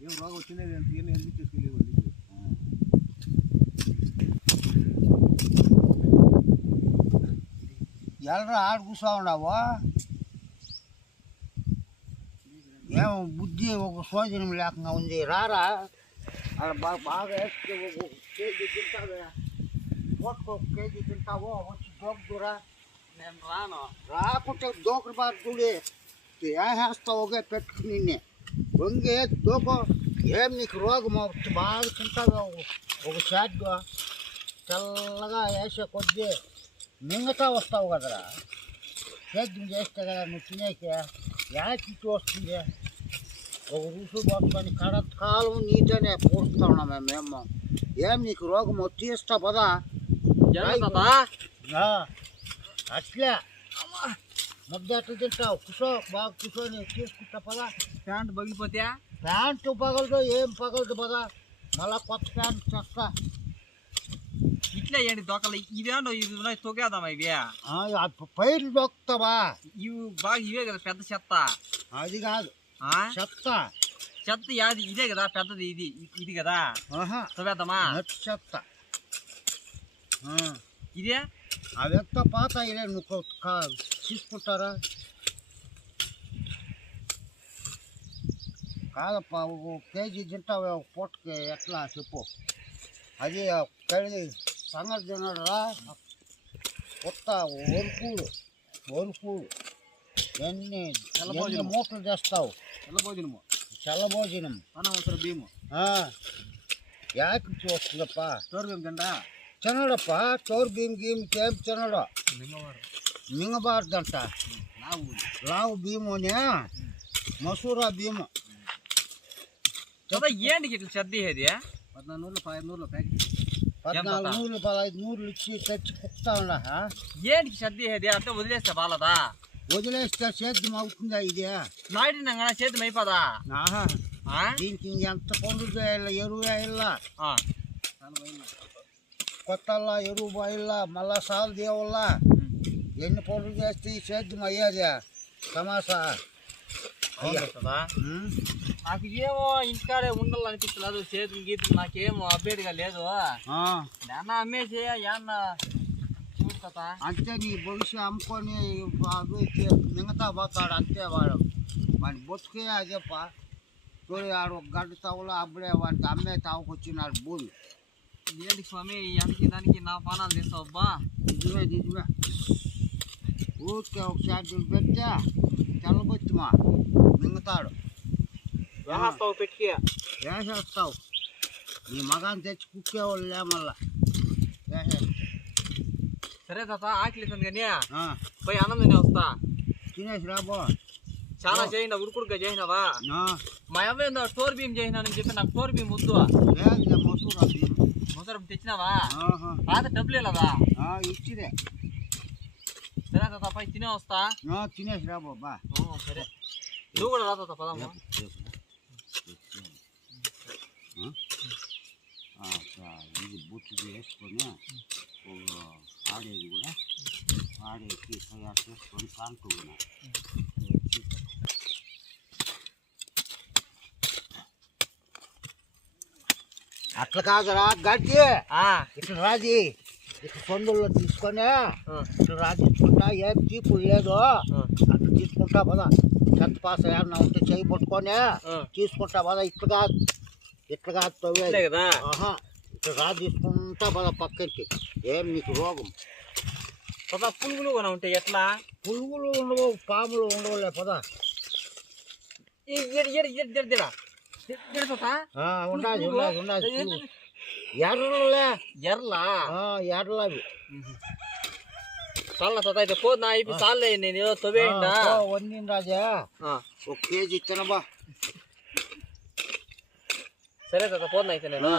ఏదో రోగం వచ్చినది ఎంత ఏం ఎందుకు తీసుకెళ్ళి ఎల్లరా ఆడ కూర్చో ఉండవు ఏం బుద్ధి ఒక సోజనం లేకుండా ఉంది రారా అలా బాగా బాగా వేస్తే ఒక కేజీ తింటావే ఒక్క కేజీ తింటావో వచ్చి దోకుదురా నేను రాను రాకుంటే దోకరు బాగా చూడి వేసేస్తావు ఒకే పెట్టుకుని నిన్నే వంగే దోకో ఏం నీకు రోగం? బాగా తింటావు? ఒక షాట్గా. తెల్లగా వేసే కొద్దీ మింగతా వస్తావు కదరా. సేద్యం చేస్తే కదా నువ్వు తినేకే. యాకి వస్తుంది. ఒక రుసు పోసుకొని కడత్ కాలం నీతోనే పూడుస్తా ఉన్నాం మేము. ఏం నీకు రోగం వచ్చి ఇస్తా పదా అట్లే. ముద్ద ఎట్లా తింటావు. కుసో బాగా కూర్చొని తీసుకుంటా పదా. ప్యాంట్ పగిలిపోతే ప్యాంటు పగలదు ఏం పగలదు పదా. మళ్ళా కొత్త ప్యాంట్ తెస్తా. ఇట్లా ఏంటి దొక్కలు ఇవేంటో ఇవి? ఉన్నాయి తొగేద్దామా ఇవి పైర్లు దొక్కుతావా ఇవి బాగా ఇవే కదా పెద్ద చెత్త. అది కాదు. ఆ? చెత్త. చెత్త యాది ఇదే కదా పెద్దది ఇది ఇది కదా. తొగేద్దామా చెత్త. ఇదే? అవి ఎంత పాత ఇదే నువ్వు తీసుకుంటారా? కాదప్ప ఒక కేజీ తింటావు ఒక పూటకి ఎట్లా చెప్పు. అది కడిగి సంగతి తినడరా కొత్త ఒరుకుడు ఒరుకుడు ఎన్ని ఎన్ని మూటలు తెస్తావు? తెల్ల భోజనము. చల్ల భోజనం. అనవసర భీము. యాకి చూస్తుందప్ప తోరుగం తిండ తినడప్ప చోరు భీమ్ గీమ్ ఏం తినడు మింగబార్దంట నాకు లావు భీమునే మసూరా భీము కదా ఏంటి ఇట్లా చెత్త ఇది పద్నాలుగు నూరులు పదహైదు నూరులు ప్యాకెట్ పద్నాలుగు నూరులు పదహైదు నూరులు ఇచ్చి తెచ్చి కుక్తా ఉండ ఏంటి చెత్త ఇది అంటే వదిలేస్తే బాలదా వదిలేస్తే సేద్యం అవుతుందా ఇది నాటినాక చేతి అయిపోదా ఆహా ఆ? దీనికి ఎంత పండు చేయాలి ఎరువు వేయాలా ఆ. కొత్తల్లా ఎరువు పోయిల్లా మళ్ళా సాలు దేవల్లా ఎన్ని పనులు చేస్తే ఈ సేద్యం అయ్యేది? ఉం? నాకు ఏమో ఇంటికాడే ఉండాలనిపించలేదు చేతులు గీతులు నాకేమో అప్డేట్గా లేదు. నాన్న అమ్మేసి తాత అంతే నీ భవిష్య అమ్ముకొని మిగతా పోతాడు అంతే వాడు. వాడి బొత్తుకే అదేప చూడు ఆడు గడ్డ అప్పుడే వాడికి అమ్మే తావుకు వచ్చినాడు భూమి. ఏంటి స్వామి? ఎంతకి దానికి నా పానాలు తీస్తావు అబ్బా. నిజమే నిజమే ఊరికే ఒక షాడ్యూల్ పెడితే తెల్లబొత్తిమా మింగుతాడు. వేస్తావు పెట్టి వేసేస్తావు నీ మగాన్ని తెచ్చి కుక్కేవాళ్ళు లే మళ్ళా. సరే తాత ఆకలి కానీ ఆ, పోయి అన్నం తినే వస్తా. తినేసి రాబో చాలా చేయినా ఉడుకుడుగా చేసినావా? ఆ, మా అవ్వ ఏందో టోర్ భీమ్ చేసినానని చెప్పి నాకు టోర్ భీమ్ వద్దు. లేదు మసూరా. ముసరం తెచ్చినావా. పాత డబ్బులే ఆ, ఇచ్చిరే. సరే తాత తినే వస్తా. తినేసి ఓ, సరే. నువ్వు కూడా రా తాత ఇది బుట్టు వేసుకొని ఆడేది కూడా ఆడేసి తయారు చేసుకొని కాంటున్నా అట్లా కాదురా గడ్డి. ఇట్లా రాజీ. ఇట్లా సొందుల్లో తీసుకొని ఇట్లా రాజుకుంటా ఏం తీపు లేదు అట్లా తీసుకుంటా పదా. చెత్త పాస ఏమన్నా ఉంటే చేయి పట్టుకొని. తీసుకుంటా పదా. ఇట్లా కాదు. ఇట్లా కాదు తవ్వేది. ఇట్లా రా తీసుకుంటా పద పక్కకి. ఏం నీకు రోగం? తాత పులుగులు కూడా ఉంటాయి ఎట్లా? పురుగులు ఉండవు పాములు ఉండవులే పద. ఉండాలి? ఉండాలి ఉండాలి. ఎర్రలే. ఎర్లా ఆ, ఎర్రలు అవి చాల తాత అయితే పోదు నా ఇప్పి చాలే నేను ఏదో తొవేయండా వండిన రాజా. ఒక కేజీ తినబా సరే తాత పోదు అయితే నేను.